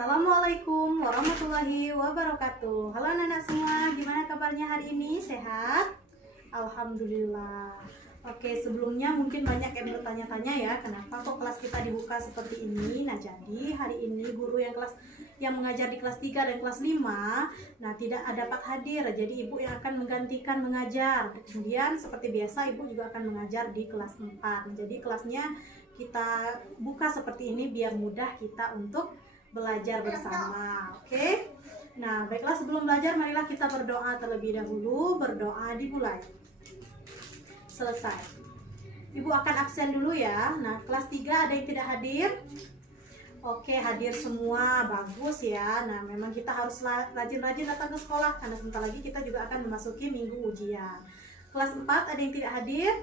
Assalamualaikum warahmatullahi wabarakatuh. Halo anak-anak semua, gimana kabarnya hari ini? Sehat? Alhamdulillah. Oke, sebelumnya mungkin banyak yang bertanya-tanya ya, kenapa kok kelas kita dibuka seperti ini? Nah, jadi hari ini guru yang mengajar di kelas 3 dan kelas 5, nah tidak dapat hadir. Jadi ibu yang akan menggantikan mengajar. Kemudian seperti biasa ibu juga akan mengajar di kelas 4. Jadi kelasnya kita buka seperti ini biar mudah kita untuk belajar bersama. Oke. Nah, baiklah, sebelum belajar marilah kita berdoa terlebih dahulu. Berdoa dimulai. Selesai. Ibu akan absen dulu ya. Nah, kelas 3 ada yang tidak hadir? Oke, hadir semua. Bagus ya. Nah, memang kita harus rajin-rajin datang ke sekolah karena sebentar lagi kita juga akan memasuki minggu ujian. Kelas 4 ada yang tidak hadir?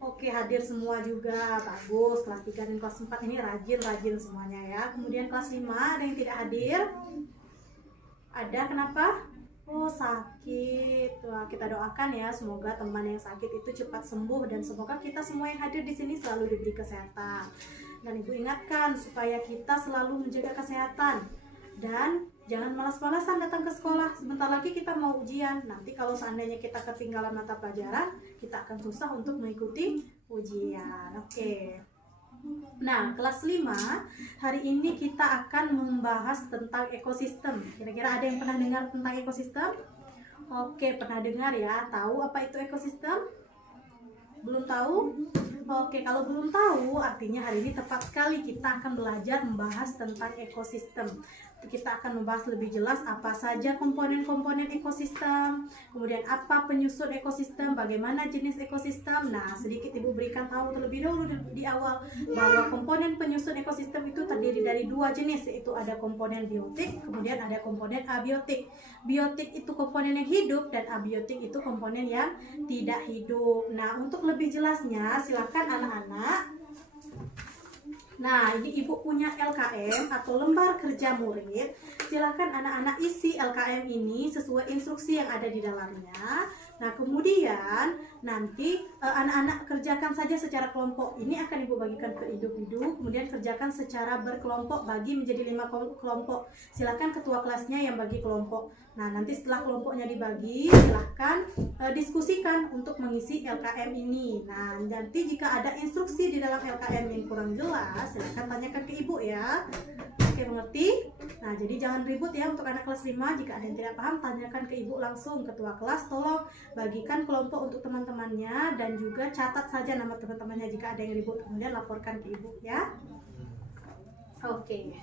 Oke, hadir semua juga. Bagus. Kelas 3 dan kelas 4 ini rajin-rajin semuanya ya. Kemudian kelas 5 ada yang tidak hadir? Ada, kenapa? Oh, sakit. Wah, kita doakan ya, semoga teman yang sakit itu cepat sembuh dan semoga kita semua yang hadir di sini selalu diberi kesehatan. Dan ibu ingatkan supaya kita selalu menjaga kesehatan dan jangan malas-malasan datang ke sekolah. Sebentar lagi kita mau ujian. Nanti kalau seandainya kita ketinggalan mata pelajaran, kita akan susah untuk mengikuti ujian. Oke. Nah, kelas 5 hari ini kita akan membahas tentang ekosistem. Kira-kira ada yang pernah dengar tentang ekosistem? Oke, pernah dengar ya. Tahu apa itu ekosistem? Belum tahu? Oke, kalau belum tahu artinya hari ini tepat sekali kita akan belajar membahas tentang ekosistem. Kita akan membahas lebih jelas apa saja komponen-komponen ekosistem, kemudian apa penyusun ekosistem, bagaimana jenis ekosistem. Nah, sedikit ibu berikan tahu terlebih dahulu di awal bahwa komponen penyusun ekosistem itu terdiri dari 2 jenis, yaitu ada komponen biotik, kemudian ada komponen abiotik. Biotik itu komponen yang hidup dan abiotik itu komponen yang tidak hidup. Nah, untuk lebih jelasnya silakan anak-anak. Nah, ini ibu punya LKM atau lembar kerja murid. Silakan anak-anak isi LKM ini sesuai instruksi yang ada di dalamnya. Nah, kemudian nanti anak-anak kerjakan saja secara kelompok. Ini akan ibu bagikan ke individu, kemudian kerjakan secara berkelompok, bagi menjadi 5 kelompok. Silakan ketua kelasnya yang bagi kelompok. Nah, nanti setelah kelompoknya dibagi, silahkan diskusikan untuk mengisi LKM ini. Nah, nanti jika ada instruksi di dalam LKM yang kurang jelas, silahkan tanyakan ke ibu ya. Oke, mengerti? Nah, jadi jangan ribut ya untuk anak kelas 5. Jika ada yang tidak paham, tanyakan ke ibu langsung. Ketua kelas tolong bagikan kelompok untuk teman-temannya dan juga catat saja nama teman-temannya jika ada yang ribut. Kemudian laporkan ke ibu ya. Oke.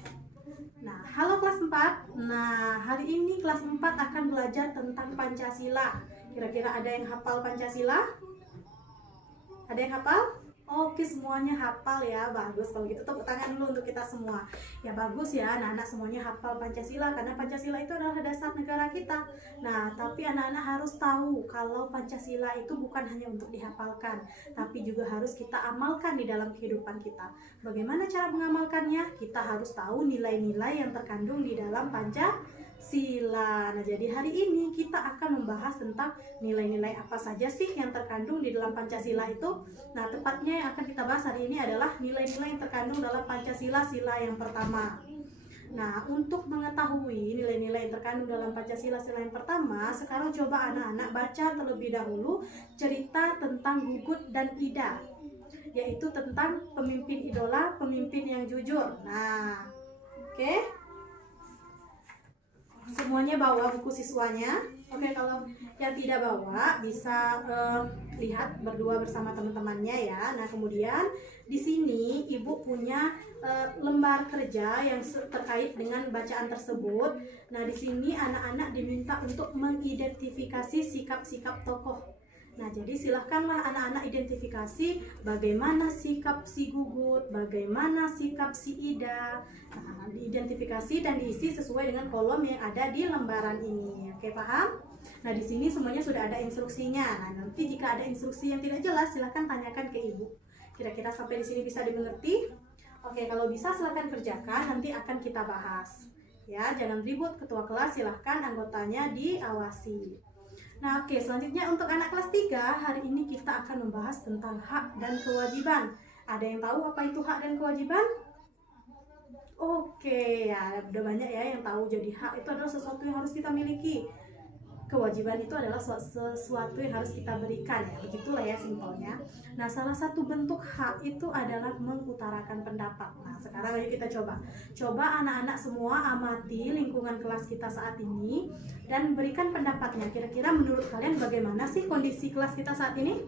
Nah, halo kelas 4. Nah, hari ini kelas 4 akan belajar tentang Pancasila. Kira-kira ada yang hafal Pancasila? Ada yang hafal? Oke, semuanya hafal ya. Bagus, kalau gitu tepuk tangan dulu untuk kita semua. Ya bagus ya, anak-anak semuanya hafal Pancasila karena Pancasila itu adalah dasar negara kita. Nah, tapi anak-anak harus tahu kalau Pancasila itu bukan hanya untuk dihafalkan, tapi juga harus kita amalkan di dalam kehidupan kita. Bagaimana cara mengamalkannya? Kita harus tahu nilai-nilai yang terkandung di dalam Pancasila. Nah, jadi hari ini kita akan membahas tentang nilai-nilai apa saja sih yang terkandung di dalam Pancasila itu. Nah, tepatnya yang akan kita bahas hari ini adalah nilai-nilai yang terkandung dalam Pancasila, sila yang pertama. Nah, untuk mengetahui nilai-nilai yang terkandung dalam Pancasila, sila yang pertama, sekarang coba anak-anak baca terlebih dahulu cerita tentang Gugut dan Ida, yaitu tentang pemimpin idola, pemimpin yang jujur. Nah, oke. Semuanya bawa buku siswanya. Oke, kalau yang tidak bawa bisa lihat berdua bersama teman-temannya ya. Nah, kemudian di sini ibu punya lembar kerja yang terkait dengan bacaan tersebut. Nah, di sini anak-anak diminta untuk mengidentifikasi sikap-sikap tokoh. Nah, jadi silahkanlah anak-anak identifikasi bagaimana sikap si Gugut, bagaimana sikap si Ida. Nah, diidentifikasi dan diisi sesuai dengan kolom yang ada di lembaran ini. Oke, paham? Nah, di sini semuanya sudah ada instruksinya. Nah, nanti jika ada instruksi yang tidak jelas, silahkan tanyakan ke ibu. Kira-kira sampai di sini bisa dimengerti? Oke, kalau bisa silahkan kerjakan, nanti akan kita bahas. Ya, jangan ribut, ketua kelas silahkan anggotanya diawasi. Nah, oke, selanjutnya untuk anak kelas 3, hari ini kita akan membahas tentang hak dan kewajiban. Ada yang tahu apa itu hak dan kewajiban? Oke, ya udah banyak ya yang tahu. Jadi hak itu adalah sesuatu yang harus kita miliki. Kewajiban itu adalah sesuatu yang harus kita berikan, ya begitulah ya simpelnya. Nah, salah satu bentuk hak itu adalah mengutarakan pendapat. Nah, sekarang ayo kita coba anak-anak semua amati lingkungan kelas kita saat ini dan berikan pendapatnya. Kira-kira menurut kalian bagaimana sih kondisi kelas kita saat ini?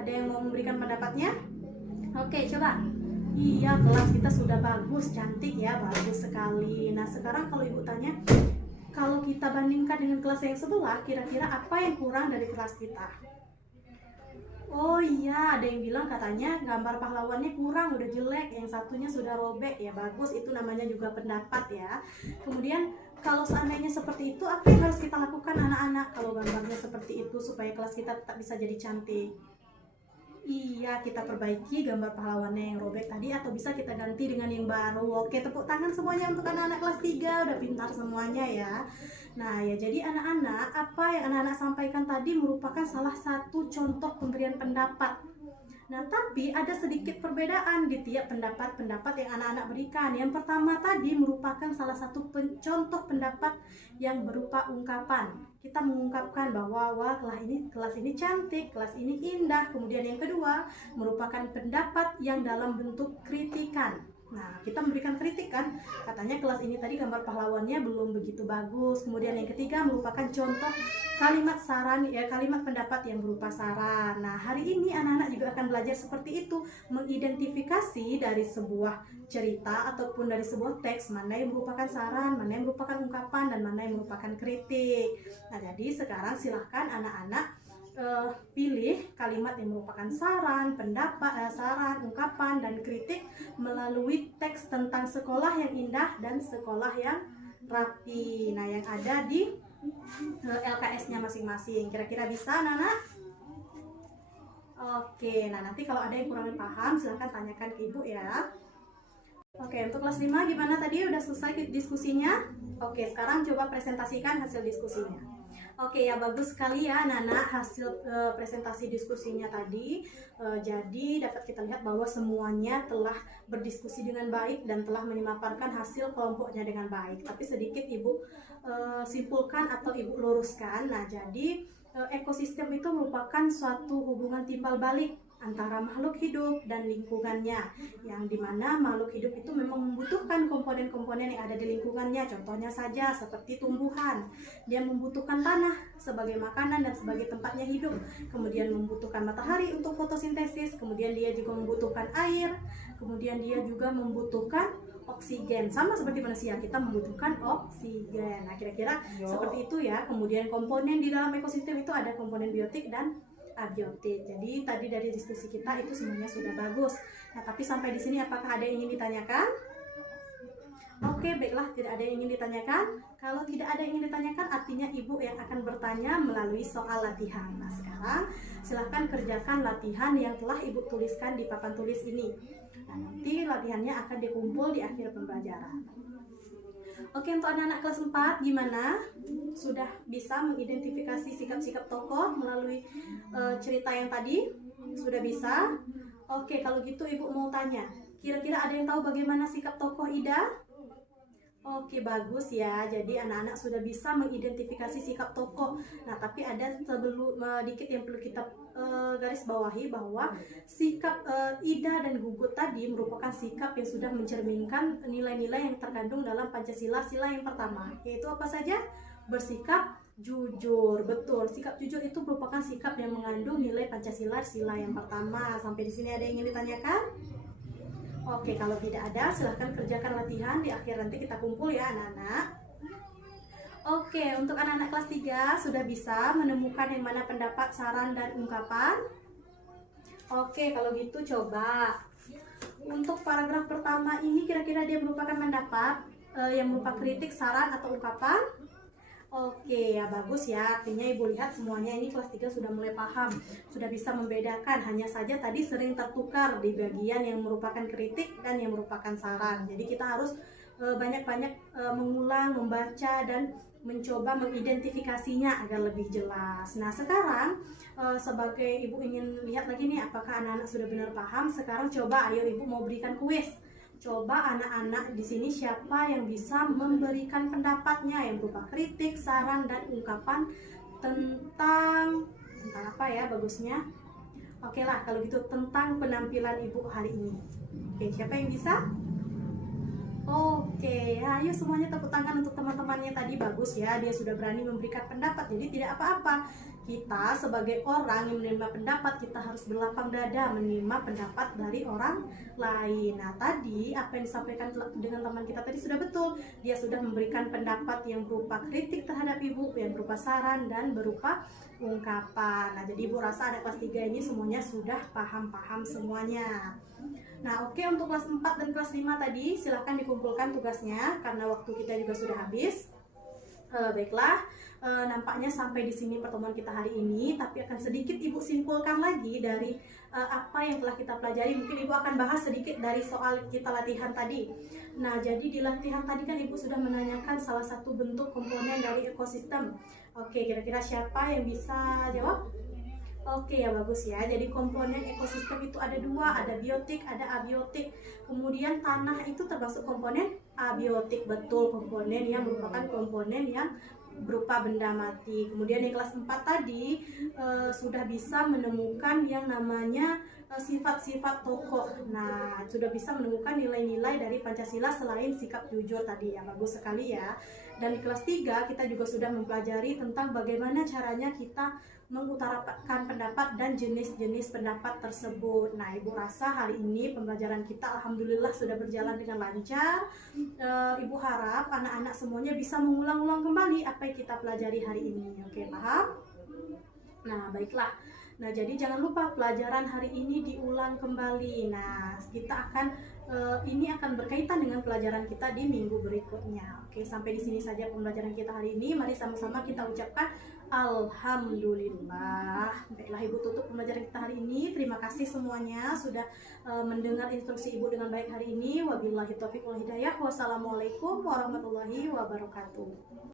Ada yang mau memberikan pendapatnya? Oke, coba. Iya, kelas kita sudah bagus, cantik ya, bagus sekali. Nah, sekarang kalau ibu tanya, kalau kita bandingkan dengan kelas yang sebelah, kira-kira apa yang kurang dari kelas kita? Oh iya, ada yang bilang katanya gambar pahlawannya kurang, udah jelek, yang satunya sudah robek. Ya bagus, itu namanya juga pendapat ya. Kemudian kalau seandainya seperti itu, apa yang harus kita lakukan anak-anak kalau gambarnya seperti itu supaya kelas kita tetap bisa jadi cantik? Iya, kita perbaiki gambar pahlawannya yang robek tadi atau bisa kita ganti dengan yang baru. Oke, tepuk tangan semuanya untuk anak-anak kelas 3, udah pintar semuanya ya. Nah, ya jadi anak-anak, apa yang anak-anak sampaikan tadi merupakan salah satu contoh pemberian pendapat. Nah, tapi ada sedikit perbedaan di tiap pendapat-pendapat yang anak-anak berikan. Yang pertama tadi merupakan salah satu contoh pendapat yang berupa ungkapan. Kita mengungkapkan bahwa wah kelas ini cantik, kelas ini indah. Kemudian yang kedua merupakan pendapat yang dalam bentuk kritikan. Nah, kita memberikan kritik kan, katanya kelas ini tadi gambar pahlawannya belum begitu bagus. Kemudian yang ketiga merupakan contoh kalimat saran, ya kalimat pendapat yang berupa saran. Nah, hari ini anak-anak juga akan belajar seperti itu, mengidentifikasi dari sebuah cerita ataupun dari sebuah teks, mana yang merupakan saran, mana yang merupakan ungkapan, dan mana yang merupakan kritik. Nah, jadi sekarang silahkan anak-anak pilih kalimat yang merupakan saran, pendapat, saran, ungkapan, dan kritik melalui teks tentang sekolah yang indah dan sekolah yang rapi. Nah, yang ada di LKS-nya masing-masing. Kira-kira bisa, Nana? Oke, nah nanti kalau ada yang kurang paham silahkan tanyakan ke ibu ya. Oke, untuk kelas 5 gimana tadi? Udah selesai diskusinya? Oke, sekarang coba presentasikan hasil diskusinya. Oke ya, bagus sekali ya anak-anak hasil presentasi diskusinya tadi. Jadi dapat kita lihat bahwa semuanya telah berdiskusi dengan baik dan telah memaparkan hasil kelompoknya dengan baik. Tapi sedikit ibu simpulkan atau ibu luruskan. Nah, jadi ekosistem itu merupakan suatu hubungan timbal balik antara makhluk hidup dan lingkungannya, yang dimana makhluk hidup itu memang membutuhkan komponen-komponen yang ada di lingkungannya. Contohnya saja seperti tumbuhan, dia membutuhkan tanah sebagai makanan dan sebagai tempatnya hidup, kemudian membutuhkan matahari untuk fotosintesis, kemudian dia juga membutuhkan air, kemudian dia juga membutuhkan oksigen. Sama seperti manusia, kita membutuhkan oksigen. Nah, kira-kira seperti itu ya. Kemudian komponen di dalam ekosistem itu ada komponen biotik dan abiotik. Jadi tadi dari diskusi kita itu semuanya sudah bagus. Nah, tapi sampai di sini apakah ada yang ingin ditanyakan? Oke, baiklah, tidak ada yang ingin ditanyakan. Kalau tidak ada yang ingin ditanyakan, artinya ibu yang akan bertanya melalui soal latihan. Nah, sekarang silahkan kerjakan latihan yang telah ibu tuliskan di papan tulis ini. Nah, nanti latihannya akan dikumpul di akhir pembelajaran. Oke, untuk anak-anak kelas 4 gimana? Sudah bisa mengidentifikasi sikap-sikap tokoh melalui cerita yang tadi? Sudah bisa? Oke, kalau gitu ibu mau tanya, kira-kira ada yang tahu bagaimana sikap tokoh Ida? Oke, bagus ya. Jadi anak-anak sudah bisa mengidentifikasi sikap tokoh. Nah, tapi ada sebelum dikit yang perlu kita garis bawahi, bahwa sikap Ida dan Gugut tadi merupakan sikap yang sudah mencerminkan nilai-nilai yang terkandung dalam Pancasila sila yang pertama, yaitu apa saja? Bersikap jujur. Betul, sikap jujur itu merupakan sikap yang mengandung nilai Pancasila sila yang pertama. Sampai di sini ada yang ingin ditanyakan? Oke, kalau tidak ada, silahkan kerjakan latihan. Di akhir nanti kita kumpul ya anak-anak. Oke, untuk anak-anak kelas 3 sudah bisa menemukan yang mana pendapat, saran, dan ungkapan? Oke, kalau gitu coba. Untuk paragraf pertama ini kira-kira dia merupakan pendapat yang berupa kritik, saran, atau ungkapan? Oke, ya bagus ya. Artinya ibu lihat semuanya ini kelas 3 sudah mulai paham, sudah bisa membedakan. Hanya saja tadi sering tertukar di bagian yang merupakan kritik dan yang merupakan saran. Jadi kita harus banyak-banyak mengulang, membaca, dan mencoba mengidentifikasinya agar lebih jelas. Nah, sekarang sebagai ibu ingin lihat lagi nih apakah anak-anak sudah benar paham. Sekarang coba, ayo ibu mau berikan kuis. Coba anak-anak di sini siapa yang bisa memberikan pendapatnya yang berupa kritik, saran, dan ungkapan tentang apa ya bagusnya? Oke lah kalau gitu tentang penampilan Ibu hari ini. Oke, siapa yang bisa? Oke, ayo semuanya tepuk tangan untuk teman-temannya tadi. Bagus ya, dia sudah berani memberikan pendapat. Jadi tidak apa-apa. Kita sebagai orang yang menerima pendapat, kita harus berlapang dada menerima pendapat dari orang lain. Nah, tadi apa yang disampaikan dengan teman kita tadi sudah betul. Dia sudah memberikan pendapat yang berupa kritik terhadap Ibu, yang berupa saran dan berupa ungkapan. Nah, jadi Ibu rasa anak kelas 3 ini semuanya sudah paham-paham semuanya. Nah, oke, untuk kelas 4 dan kelas 5 tadi silahkan dikumpulkan tugasnya karena waktu kita juga sudah habis. Baiklah, nampaknya sampai di sini pertemuan kita hari ini, tapi akan sedikit Ibu simpulkan lagi dari apa yang telah kita pelajari. Mungkin Ibu akan bahas sedikit dari soal kita latihan tadi. Nah, jadi di latihan tadi kan Ibu sudah menanyakan salah satu bentuk komponen dari ekosistem. Oke, kira-kira siapa yang bisa jawab? Oke ya, bagus ya. Jadi komponen ekosistem itu ada dua, ada biotik, ada abiotik. Kemudian tanah itu termasuk komponen abiotik, betul, komponen yang merupakan komponen yang berupa benda mati. Kemudian yang kelas 4 tadi sudah bisa menemukan yang namanya sifat-sifat tokoh. Nah, sudah bisa menemukan nilai-nilai dari Pancasila selain sikap jujur tadi ya. Bagus sekali ya. Dan di kelas 3 kita juga sudah mempelajari tentang bagaimana caranya kita mengutarakan pendapat dan jenis-jenis pendapat tersebut. Nah, Ibu rasa hari ini pembelajaran kita alhamdulillah sudah berjalan dengan lancar. Ibu harap anak-anak semuanya bisa mengulang-ulang kembali apa yang kita pelajari hari ini. Oke, paham? Nah, baiklah. Nah, jadi jangan lupa pelajaran hari ini diulang kembali. Nah, kita akan ini akan berkaitan dengan pelajaran kita di minggu berikutnya. Oke, sampai di sini saja pembelajaran kita hari ini. Mari sama-sama kita ucapkan alhamdulillah. Baiklah, Ibu tutup pembelajaran kita hari ini. Terima kasih semuanya sudah mendengar instruksi Ibu dengan baik hari ini. Wabillahi taufiq wal hidayah. Wassalamualaikum warahmatullahi wabarakatuh.